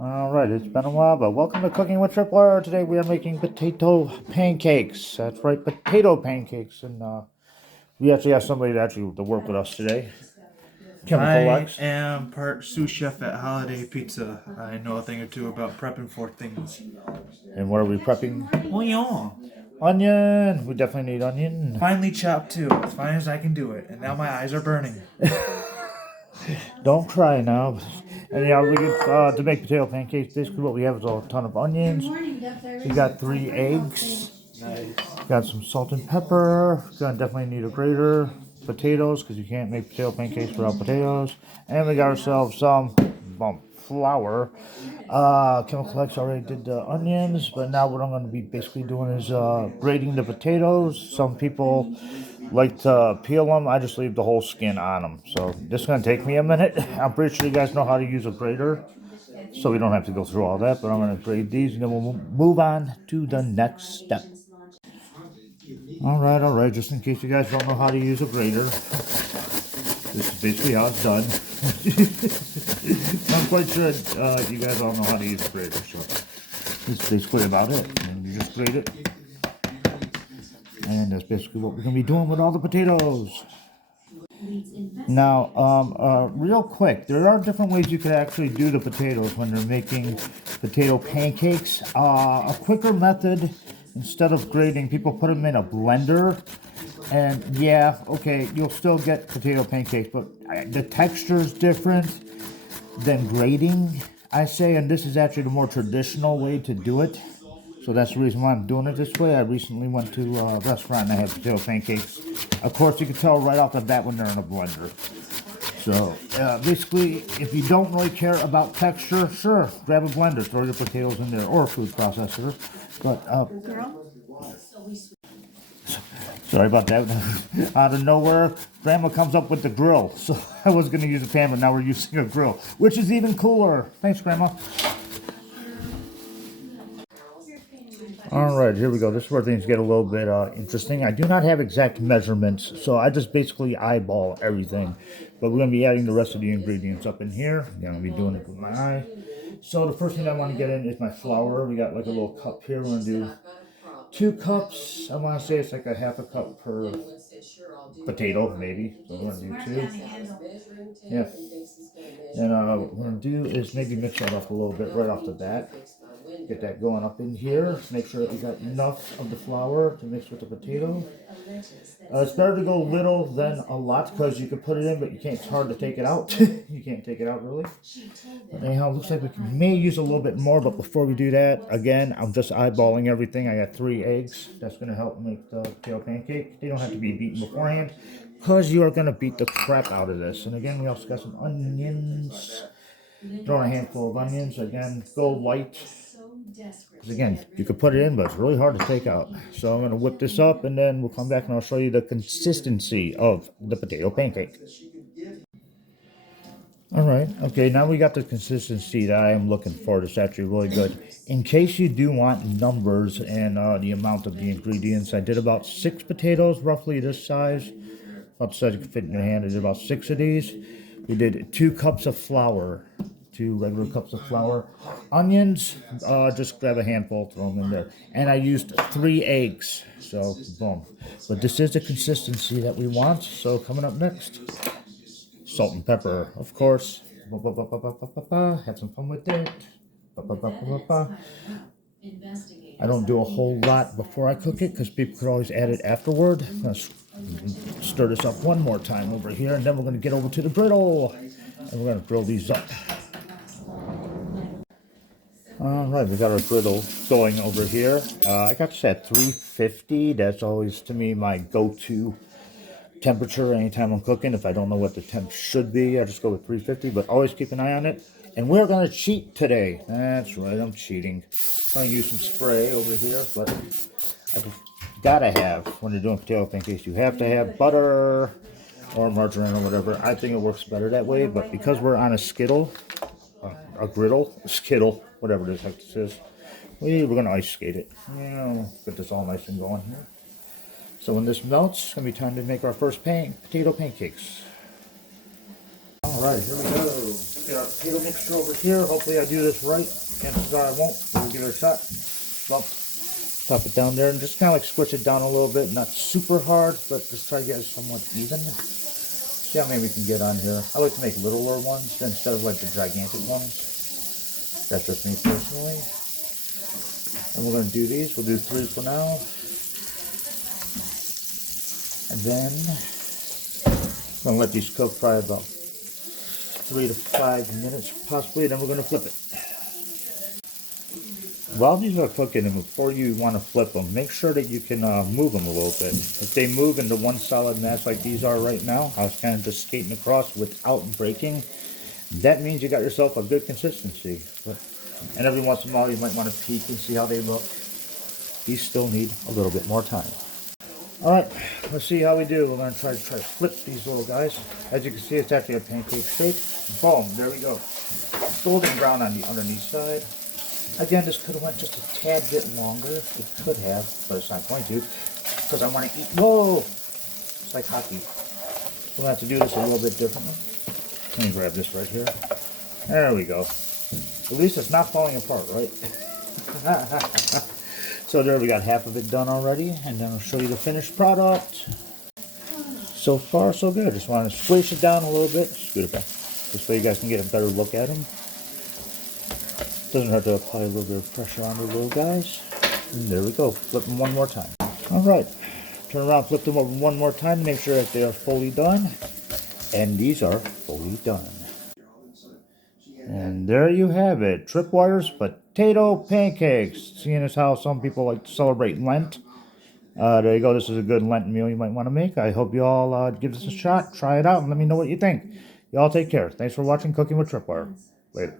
Alright, it's been a while, but welcome to Cooking with Tripwire. Today we are making potato pancakes. That's right, potato pancakes. And we actually have somebody to work with us today. I am part sous chef at Holiday Pizza. I know a thing or two about prepping for things. And what are we prepping? Onion. Onion! We definitely need onion. Finely chopped too, as fine as I can do it. And now my eyes are burning. Don't cry now. And yeah, we get to make potato pancakes. Basically, what we have is a ton of onions. We got 3 eggs. Nice. Got some salt and pepper. Gonna definitely need a grater. Potatoes, because you can't make potato pancakes without potatoes. And we got ourselves some flour. Chemical X already did the onions, but now what I'm going to be basically doing is grating the potatoes. Some people like to peel them. I just leave the whole skin on them. So this is going to take me a minute. I'm pretty sure you guys know how to use a grater, so we don't have to go through all that. But I'm going to grate these, and then we'll move on to the next step. Alright, just in case you guys don't know how to use a grater, this is basically how it's done. I'm quite sure you guys all know how to use a grater, so this is basically about it. And you just grate it. And that's basically what we're going to be doing with all the potatoes. Now, real quick, there are different ways you could actually do the potatoes when you're making potato pancakes. A quicker method, instead of grating, people put them in a blender. And yeah, okay, you'll still get potato pancakes, but the texture is different than grating, I say. And this is actually the more traditional way to do it. So that's the reason why I'm doing it this way. I recently went to a restaurant and I had potato pancakes. Of course, you can tell right off the bat when they're in a blender. So basically, if you don't really care about texture, sure, grab a blender, throw your potatoes in there, or a food processor. But sorry about that. Out of nowhere, Grandma comes up with the grill. So I was going to use a pan, but now we're using a grill, which is even cooler. Thanks, Grandma. Alright, here we go. This is where things get a little bit interesting. I do not have exact measurements, so I just basically eyeball everything. But we're going to be adding the rest of the ingredients up in here. I'm going to be doing it with my eye. So the first thing I want to get in is my flour. We got like a little cup here. We're going to do 2 cups. I want to say it's like a half a cup per potato, maybe. So we're going to do 2. Yeah. And what we're going to do is maybe mix that up a little bit right off the bat. Get that going up in here. Make sure that we got enough of the flour to mix with the potato. It's better to go little than a lot because you can put it in, but you can't. It's hard to take it out. You can't take it out really. But anyhow, it looks like we may use a little bit more. But before we do that, again, I'm just eyeballing everything. I got 3 eggs. That's going to help make the potato pancake. They don't have to be beaten beforehand because you are going to beat the crap out of this. And again, we also got some onions. Throw a handful of onions. Again, go light. Because again, you could put it in, but it's really hard to take out. So I'm going to whip this up, and then we'll come back and I'll show you the consistency of the potato pancake. Alright, okay, now we got the consistency that I am looking for. It's actually really good. In case you do want numbers and the amount of the ingredients, I did about 6 potatoes, roughly this size. About the size you can fit in your hand. I did about 6 of these. We did 2 cups of flour. 2 regular cups of flour. Onions, just grab a handful, throw them in there. And I used 3 eggs, so boom. But this is the consistency that we want. So coming up next, salt and pepper, of course. Have some fun with it. I don't do a whole lot before I cook it because people could always add it afterward. Let's stir this up one more time over here, and then we're going to get over to the griddle. And we're going to grill these up. Alright, we got our griddle going over here. I got this at 350. That's always, to me, my go-to temperature anytime I'm cooking. If I don't know what the temp should be, I just go with 350, but always keep an eye on it. And we're going to cheat today. That's right, I'm cheating. I'm going to use some spray over here, but I gotta have, when you're doing potato pancakes, you have to have butter or margarine or whatever. I think it works better that way, but because we're on a griddle, skittle, whatever the heck this is, We're going to ice skate it. Yeah, get this all nice and going here. So when this melts, it's going to be time to make our first potato pancakes. Alright, here we go. Get our potato mixture over here. Hopefully I do this right. Chances are I won't. We'll give it a shot. Well, top it down there and just kind of like squish it down a little bit. Not super hard, but just try to get it somewhat even. See how many we can get on here. I like to make littler ones instead of like the gigantic ones. That's just me personally. And we're going to do these. We'll do 3 for now. And then I'm going to let these cook probably about 3 to 5 minutes possibly. Then we're going to flip it. While these are cooking and before you want to flip them, make sure that you can move them a little bit. If they move into one solid mass like these are right now, I was kind of just skating across without breaking, that means you got yourself a good consistency. And every once in a while you might want to peek and see how they look. These still need a little bit more time. Alright, let's see how we do. We're going to try to flip these little guys. As you can see, it's actually a pancake shape. Boom, there we go. Golden brown on the underneath side. Again, this could have went just a tad bit longer. It could have, but it's not going to. Because I want to eat. Whoa! It's like hockey. We're going to have to do this a little bit differently. Let me grab this right here. There we go. At least it's not falling apart, right? So there we got half of it done already, and then I'll show you the finished product. So far, so good. Just want to squish it down a little bit. Scoot it back. Just so you guys can get a better look at them. Doesn't hurt to apply a little bit of pressure on the little guys. And there we go. Flip them one more time. Alright. Turn around, flip them over one more time to make sure that they are fully done. And these are fully done. And there you have it. Tripwire's Potato Pancakes. Seeing as how some people like to celebrate Lent. There you go. This is a good Lenten meal you might want to make. I hope you all give this a shot. Try it out and let me know what you think. Y'all take care. Thanks for watching Cooking with Tripwire. Later.